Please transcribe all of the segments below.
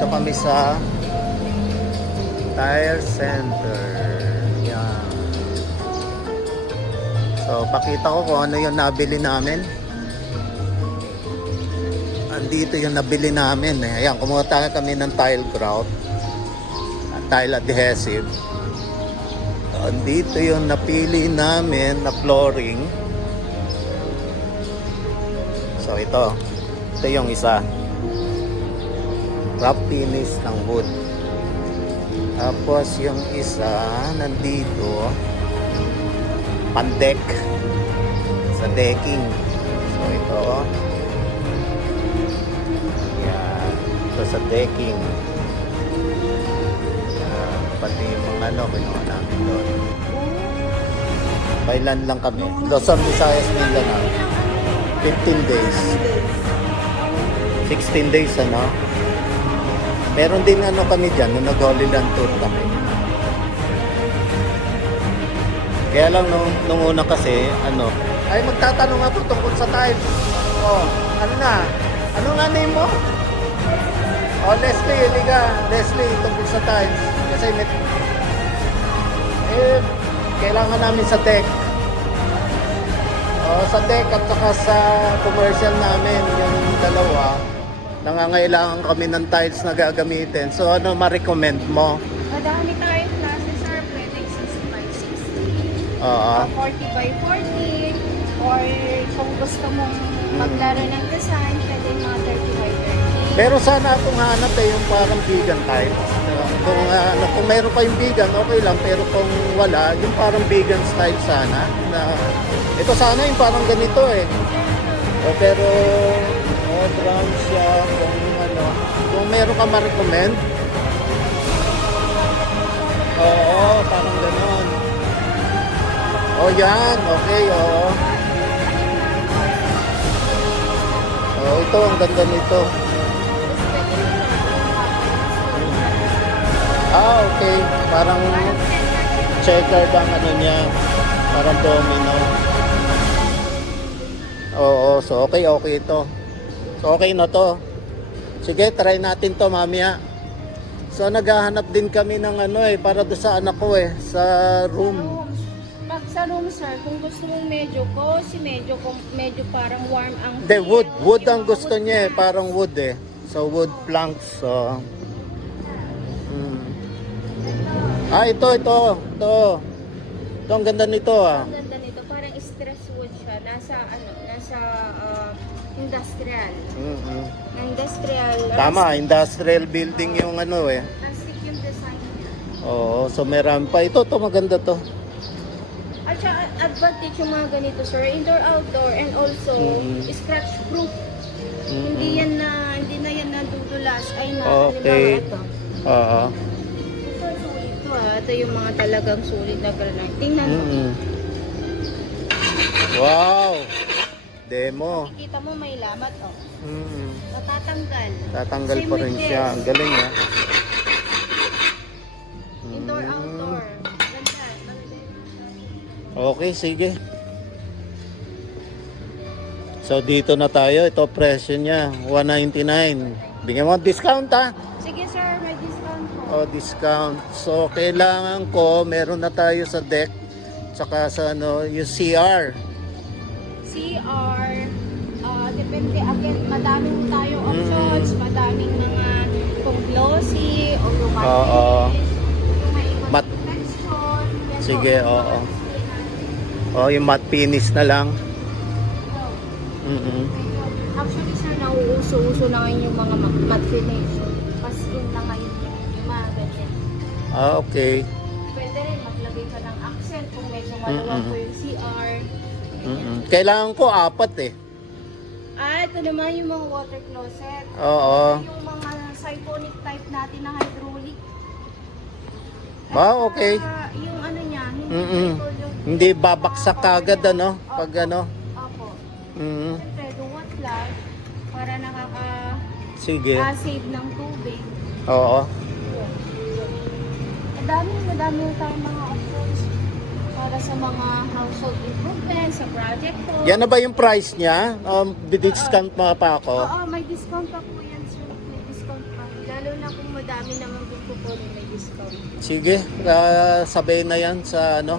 Dito kami sa Tire Center. Yan. So, pakita ko kung ano yung nabili namin. Andito yung nabili namin. Ayan, kumuha kami ng tile grout. Tile adhesive. Andito yung napili namin na flooring. So, ito. Ito yung isa. Wrap finish ng wood. Tapos yung isa nandito pandek sa decking. So ito yan, ito sa decking. Pati yung mga kinuha namin doon. Kailan lang kami? Luzon, Visayas, Mindanao. 15 days. 16 days Meron din kami dyan nung nag-Holy Land Tour kami. Kaya lang nung una kasi, ay magtatanong ako tungkol sa tile. Oh, ano na? Ano nga name mo? Oh, Leslie, liga. Leslie, tungkol sa tiles. Kasi kailangan namin sa deck. Oh, sa deck at saka sa commercial namin, yung dalawa. Nangangailangan kami ng tiles na gagamitin. So ano ma-recommend mo? Madami tayong klase, sir. Pwede 60 by 60. 40 by 40. Or kung gusto mong maglaro ng design, pwede mga 30 by 30. Pero sana akong hanap yung parang vegan tiles. Kung meron pa yung vegan, okay lang. Pero kung wala, yung parang vegan style sana. Ito sana yung parang ganito pero brown siya, kung meron ka ma-recommend. Oo, parang ganon. Yan, okay, ito, ang ganda nito. Okay, parang checkered ang niya, parang domino. So okay ito. So okay na to. Sige, try natin to mamaya. So naghahanap din kami ng para do sa anak ko sa room. Pag sa room, sir, kung gusto mong medyo cozy, medyo parang warm ang De, wood ang gusto niya parang wood So wood planks. So ito. Ito ang ganda nito Ang ganda nito, parang stress wood siya. Nasa industrial. Industrial. Tama, industrial building yung Plastic yung design niya. So meron pa. Ito maganda to. At saka advantage yung mga ganito, sir. Indoor, outdoor, and also scratch proof. Hindi na yan nadudulas. Okay. Halimbawa ito. Ito yung mga talagang sulit na granite. Tingnan mo. Wow! Demo. Makikita mo may lamat, natatanggal. Tatanggal Same pa with rin this. siya. Ang galing Indoor, outdoor. Ganda. Okay, sige. So dito na tayo. Ito presyo niya. $199. Bigyan mo discount Sige, sir. May discount po. Discount. So kailangan ko, meron na tayo sa deck. Tsaka sa yung CR. Depende. Again, madaming tayo options. Madaming mga kung glossy o yung Matte. Sige, yung matte finish na lang. Actually, sir, nauuso-uso na ngayon yung mga matte finish. Paskin na ngayon yung mga ganyan. Okay. Pwede rin maglagay ka ng accent kung medyo maluwag po yung CR. Kailangan ko 4 Ito naman yung mga water closet. Oo. Yung mga siphonic type natin na hydraulic. Okay. Yung niya, Hindi babaksak kagad pag Opo. Siyempre, duwat flash para Sige. save ng tubig. Oo. Madami tayong mga options para sa mga household improvements, sa project po. Yan na ba yung price niya? Discount pa ako? May discount discount pa po yan, sir. May discount pa. Lalo na kung madami naman kung kukunin, may discount. Sige, sabihin na yan sa ano.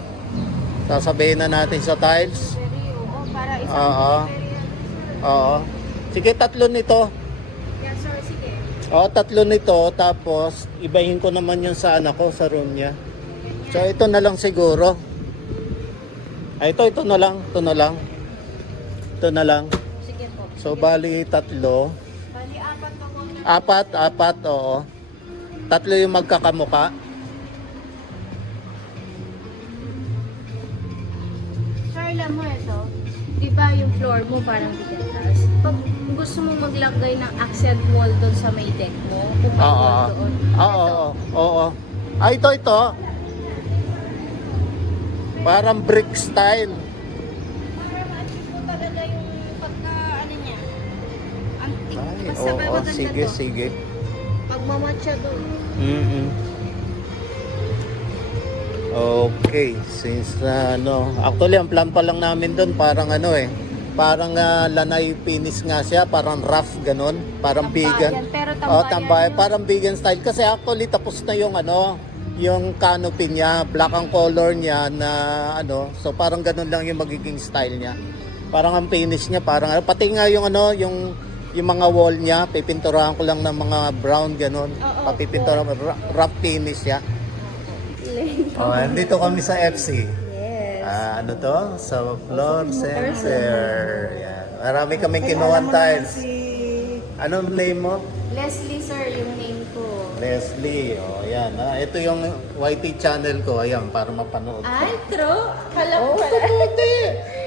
Sasabihin na natin sa tiles. Very, oo. Para isang Oo. delivery yan, sir. Oo. Sige, 3 nito. Yes, sir. Sige. Oo, 3 nito. Tapos, ibahin ko naman yun sa anak ko, sa room niya. Ganyan. So, ito na lang siguro. Ay, ito na lang. Ito na lang. Ito na lang. Sige po. So, bali 3. Bali, apat pa po. Apat, oo. 3 yung magkakamuka. Sir, alam mo ito. Di ba yung floor mo parang bigatas? Pag gusto mo maglagay ng accent wall doon sa may deck mo, kung may Oo. wall doon. Oo. Ay, ito. Parang brick style. Para ma-achieve mo talaga yung pagka, ano niya, antique. Ay, Basta ba oo, maganda sige, to? sige. Pag mamatcha doon. Mm-mm. Okay, since actually ang plan pa lang namin doon parang parang lanay finish nga siya, parang rough ganun, parang vegan. Pero Oh, tambayan tambayan, yun. parang vegan style kasi actually tapos na yung yung canopy niya, black ang color niya na so parang ganun lang yung magiging style niya. Parang ang finish niya parang pati nga yung yung mga wall niya, pipinturahan ko lang ng mga brown ganun. Oo, Papipinturahan, rough finish siya. Oh, andito kami sa FC. Yes. Ano to? Sa floor center. Yan. Marami kaming kinuhan tiles. Anong name mo? Leslie, sir, yung name ko. Leslie. Oh, yan. Ito yung YT channel ko. Ayan, para mapanood. Ay, true? Kala Oh, ko pala.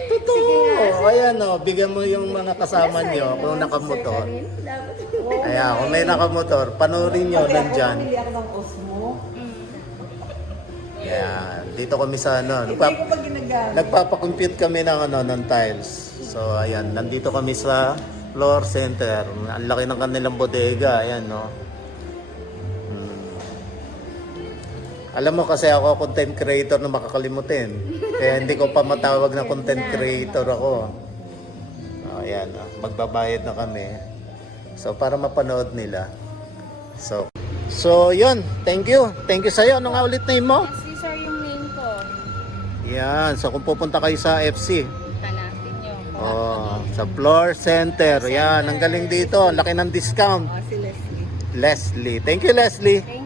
Totoo. Sige nga, sir. Ayan, bigyan mo yung mga kasama nyo kung nakamotor. Dapat. Ayan, kung may nakamotor, panoorin nyo nandyan. Pili ako ng Osmo. Yan. Dito kami sa Hindi ko pa ginagamit. nagpapakompute kami ng tiles. So ayan, nandito kami sa floor center. Ang laki ng kanilang bodega, ayan no. Alam mo kasi ako content creator na makakalimutin. Kaya hindi ko pa matawag na content creator ako. So ayan, magbabayad na kami. So para mapanood nila. So yun, thank you. Thank you sa'yo. Ano nga ulit name mo? Leslie, sir, yung name ko. Yan, so kung pupunta kayo sa FC, Hanapin nyo. sa floor center, yan, ang galing dito, ang laki ng discount. Si Leslie. Leslie, thank you Leslie. Thank